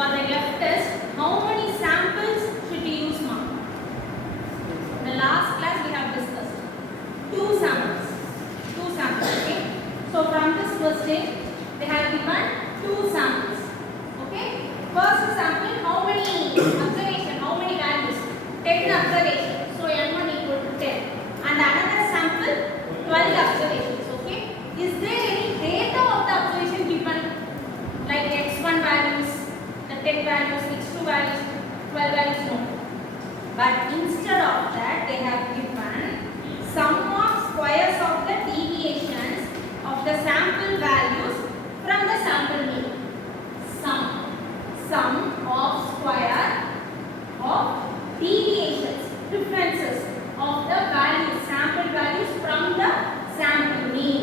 for the F test, how many samples should you use, ma'am? In the last class we have discussed 2 samples. 2 samples, okay? So from this question, they have given 2 samples, okay? First sample, how many observation, how many values? 10 observations. So N1 equal to 10. And another sample, 12 observations, okay? Is there any data of the observation given? Like x1 values, the 10 values, x2 values, 12 values, no. But instead of that, they have given sum of squares of the deviations of the sample values from the sample mean. Sum of square of deviations, differences of the values, sample values from the sample mean.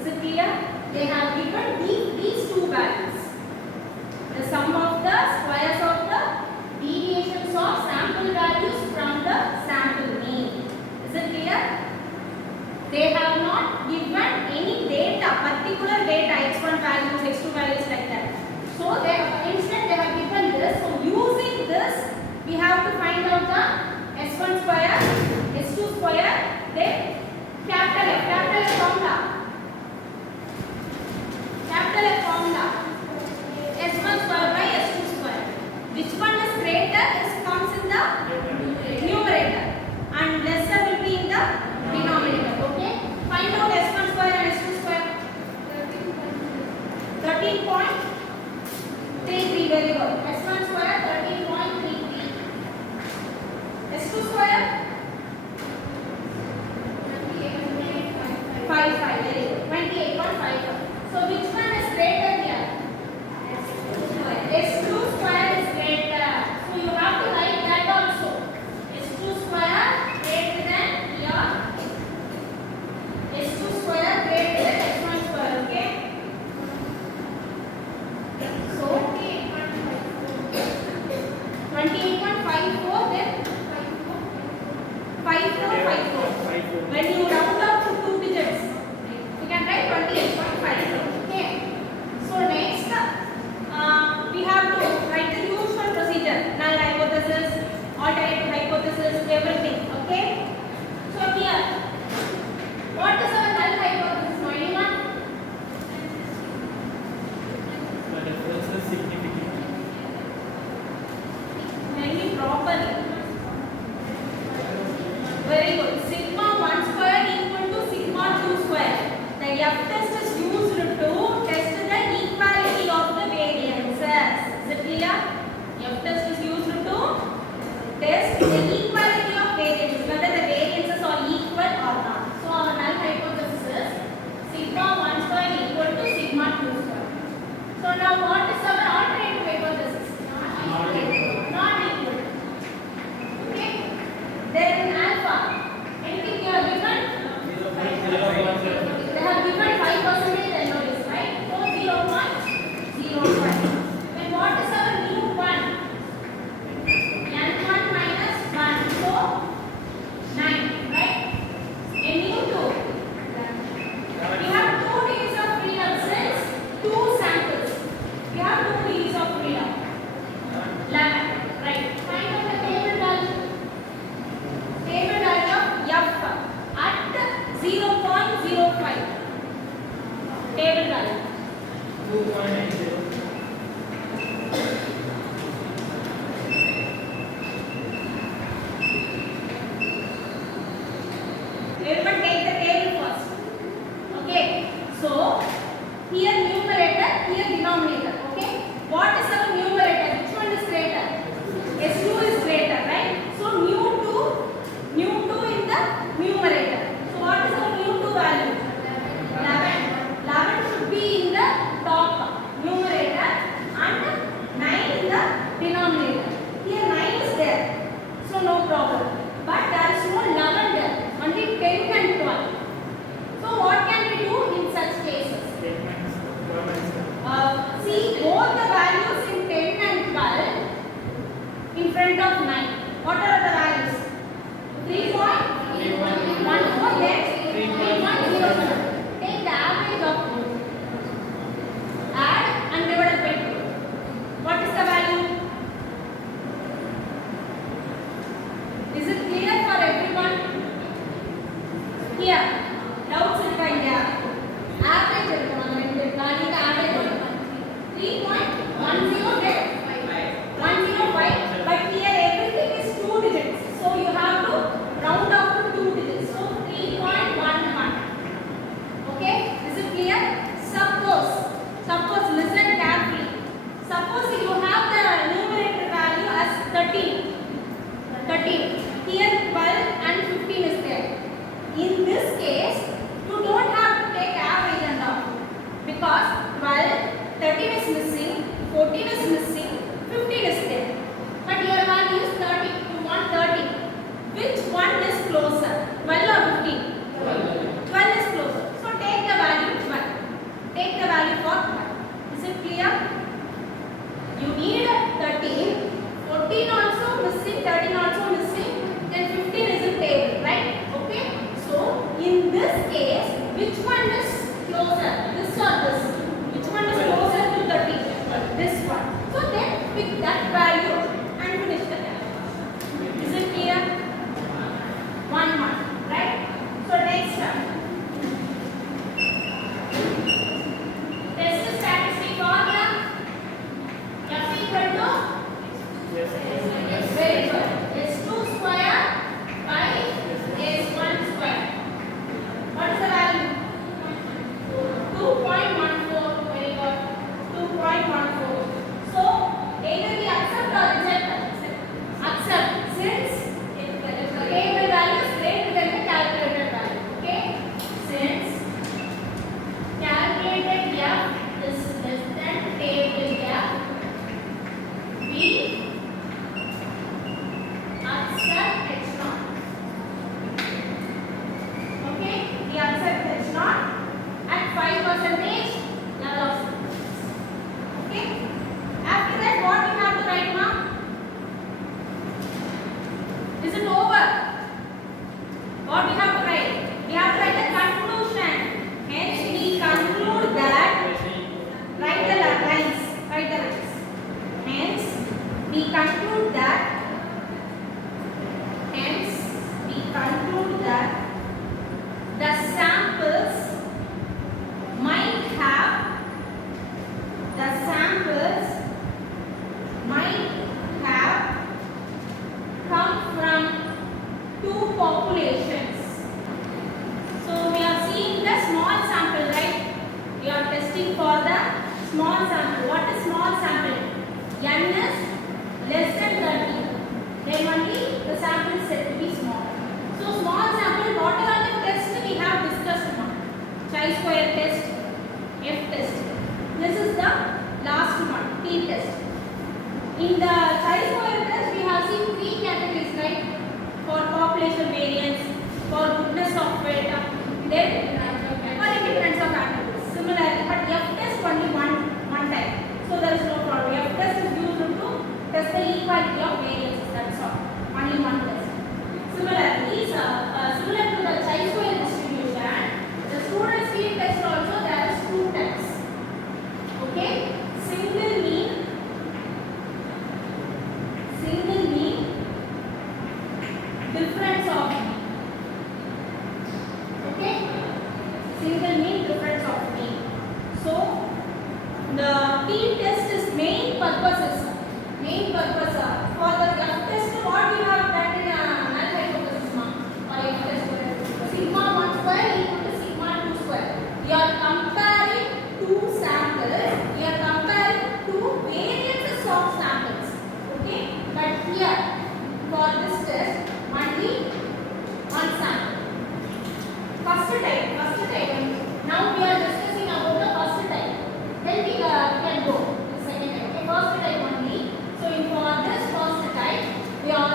Is it clear? They have given these 2 values. The sum of the squares of the deviations of sample values from the sample mean. Is it clear? They have not given any data, particular data, x1 values, x2 values like that. So they have, instead they have given this. So using this, we have to find out the s1 square, s2 square, then capital F formula. Capital F formula. S1 square by S2 square. Which one is greater comes in the numerator and lesser will be in the denominator. Okay? Find out S1 square and S2 square. 13.33. Very good. S1 square 13.33. S2 square 55. Very good. 28.55. So which one is greater here? S2 square is greater. So you have to write that also. S2 square greater than here. S2 square greater than S1 square. Okay. So 28.54 then 5454. When you round up to 2 digits, you can write 28.54. Okay. So next, we have to write the usual procedure: null hypothesis, alternative hypothesis, everything. Okay. So here, what is our null hypothesis? No, anyone? The difference is significant. Maybe properly. Very good. Sigma 1 square equal 105, but here everything is 2 digits. So you have to round off to 2 digits. So 3.11. Okay, is it clear? Suppose listen carefully. Suppose you have the numerator value as 13. Here 12 and 15 is there. In this case, you don't have to take average and all, because 12, 13 is missing, 14 is missing, 15 is there. But your value is 30. You want 30. Which one is closer? 12 or 15? 12 is closer. So take the value 12. Take the value for 12. Is it clear? You need 13, 14 also missing, 13 also missing, then 15 is in table, right? Okay. So in this case, which one is closer? This or this? Which one is closer to 30? This one. So then pick that value and finish the test. Is it clear? 1, right? So next one. Test statistic formula. F equal to? Very good. S2 square by S1 square. What is the value? 2.14. Very good. 2.14. So either we accept or reject. Accept, since table value is greater than the calculated value. Okay? Since calculated F is less than table F, we accept H0. Okay? We accept H0 at 5% level of success. Okay? After that, what we have to write now? Is it over? What we have to write? We have to write the conclusion. Hence, we conclude that. Write the lines. Hence, we conclude that. The samples might have come from 2 populations. So we are seeing the small sample, right? We are testing for the small sample. What is small sample? N is less than 30. Then only the sample is said to be small. So small sample, what are the tests we have discussed now? Chi-square test, F test. This is the last one, T test. In the chi-square test, we have seen 3 categories, right? For population variance, for goodness of weight, then for indifference of attributes. Similarly, but F test only one type. So there is no problem. F test is used to test the equality of variances. That's all. Only one test. Similarly, similar to the chi-square distribution, the student field test also there is 2 types. Okay, single mean, difference of mean. Okay, single mean, difference of mean. So the T test is main purpose for the F test. What we have done in null hypothesis or F test, sigma 1 square equal to sigma 2 square. We are comparing 2 samples. We are comparing 2 variances of samples. Okay, but here for this test only 1 sample. First type. Now we are discussing about the first type. Then we can go to the second type. Okay, first type only. So for this first type, we are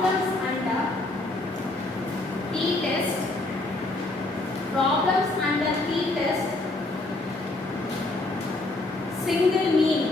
problems under t-test, problems under t-test, single mean.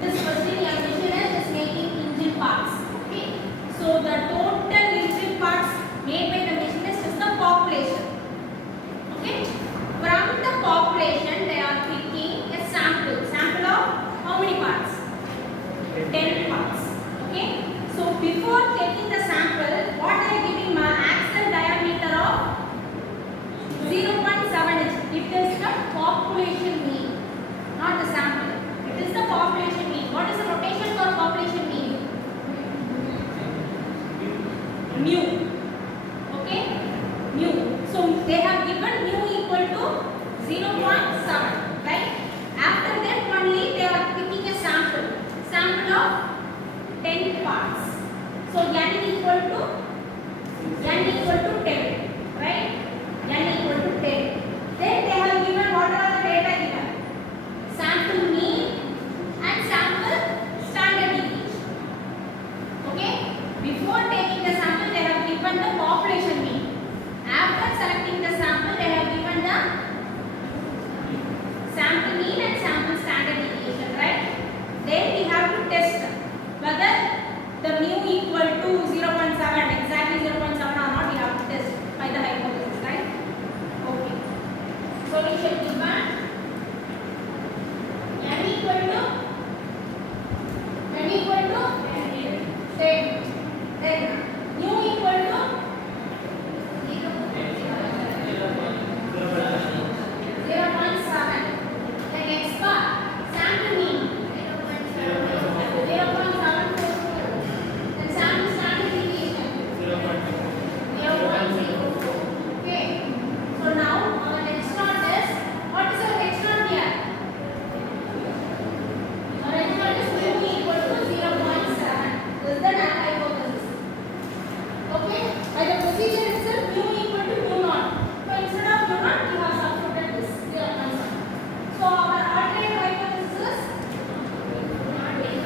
This question your mission is making engine parts. Okay, so the total engine parts made by the machinist is the population. Okay, from the population they are picking a sample of how many parts? 10 parts. Okay, so before taking the sample, what I am giving my axle diameter of 0.7 inch. It is the population mean, not the sample. It is the population mean. What is the notation for population mean? Mu. Okay, mu. So they have given mu equal to 0.7, right? After that only they are picking a sample of 10 parts. So n equal to 10, right? N equal to 10. Then they have given what are the data given? Sample mean and sample standard deviation. Okay? Before taking the sample, they have given the population mean. After selecting the sample, they have given the sample mean and sample standard deviation, right? Then we have to test whether the mu equal to 0.7, exactly 0.7 or not. We have to test by the hypothesis, right? Okay. Solution given. N equal to 10. Then mu equal to 0.7. The next part, sample mean 0.742. Then sample standard deviation 0.04. Okay. So now our next one is, what is our next one here? Our next one is mu equal to 0.7. This is the null hypothesis. Okay. By the procedure itself, mu equal to mu naught. So instead of mu naught, you have substituted this 0.7. So our alternate hypothesis is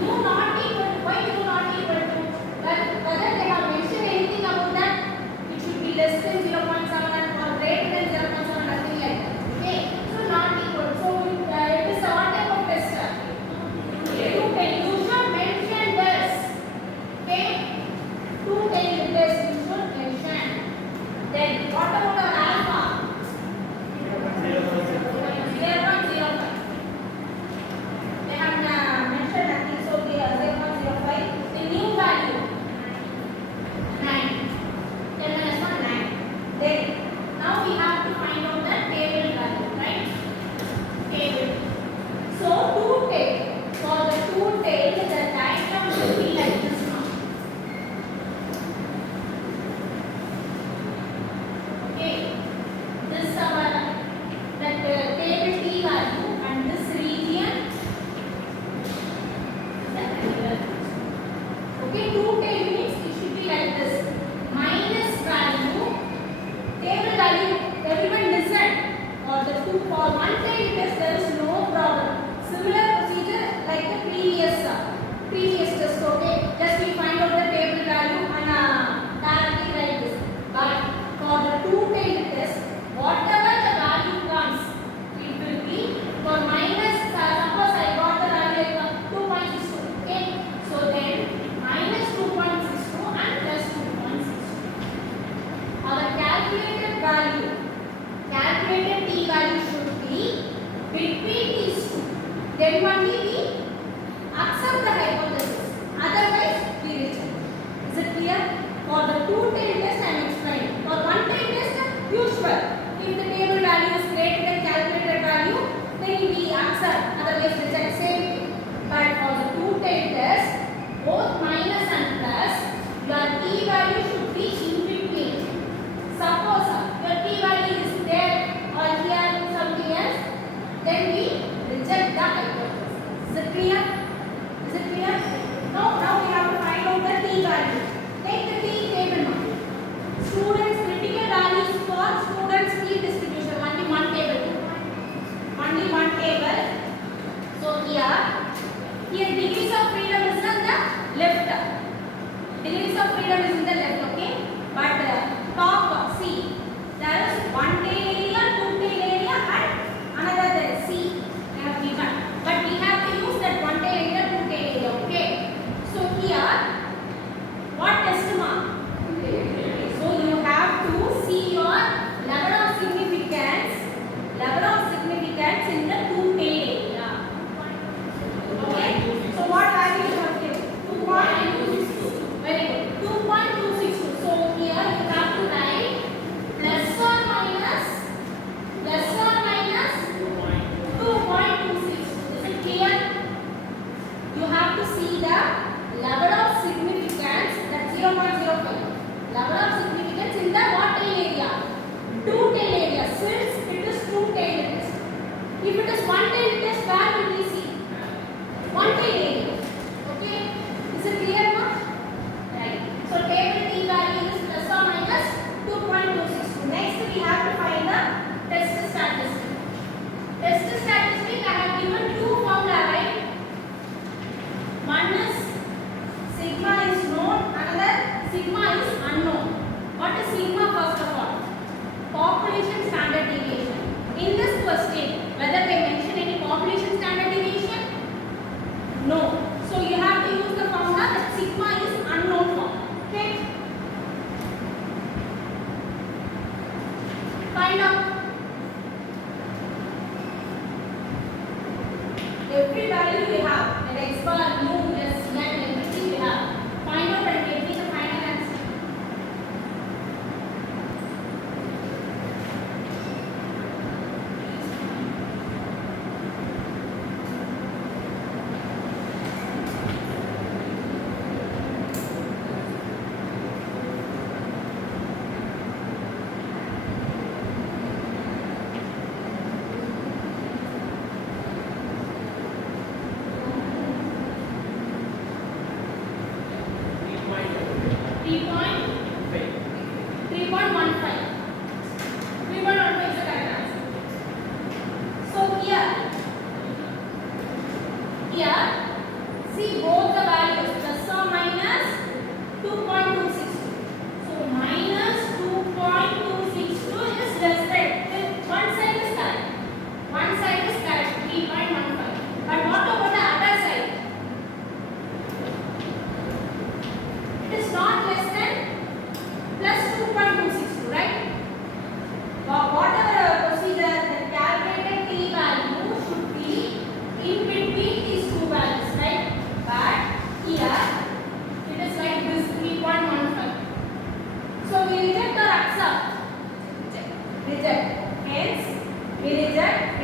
mu not equal to, why mu not equal to? Whether they have mentioned anything about that, it should be less than 0.7 or greater than 0.7, nothing like that. Okay, so not equal. So it is a what type of test? You should mention this. Okay, 2 test you should mention. Then what about our alpha? 0.05. They have mentioned nothing, so they are 0.05. The new value 9. 10 minus 1, 9. Then now we have to find out the table value, right? Table. So two tail. For the two tail, the diagram should be like this now. Okay. This our that table T value and this region. Okay, two tail means it should be like this. Minus value, table value, everyone listen. For one tail test there is no problem. Similar procedure like the previous test, okay. Just we find out the table value and directly write this. But for the two tail test, whatever the value comes, it will be for minus, suppose I got the value like 2.62, okay. So then minus 2.62 and plus 2.62. Our calculated T value should be between these two. Then only we accept the hypothesis. Otherwise level of significance, that's 0.05. Level of significance in the what tail area? Two tail area. Since it is two tailed, if it is one tailed test, where will we see? One tail area. Okay? Is it clear now? Right. So table T value is plus or minus 2.262. Next we have to find the test statistic. Test statistic, I have given two formula, right? One is sigma is known, another sigma is unknown. What is sigma first of all? Population standard deviation. In this question, whether they mention any population standard deviation? No. So you have to use the formula that sigma is unknown form. Okay? Find out. Every value we have, that x bar, mu, s, n, everything we have. Find out and get me the final answer. Three point 3.15. 3.15 is the correct answer. So here, see both the values plus or minus 2.262. So minus 2.262 is less than. One side is correct. One side is correct. 3.15. But what about the other side? It is not less than plus 2.262, right? Whatever procedure, the calculated t value should be in between these two values, right? But here it is like this 3.15. So we reject or accept? Reject. Hence we reject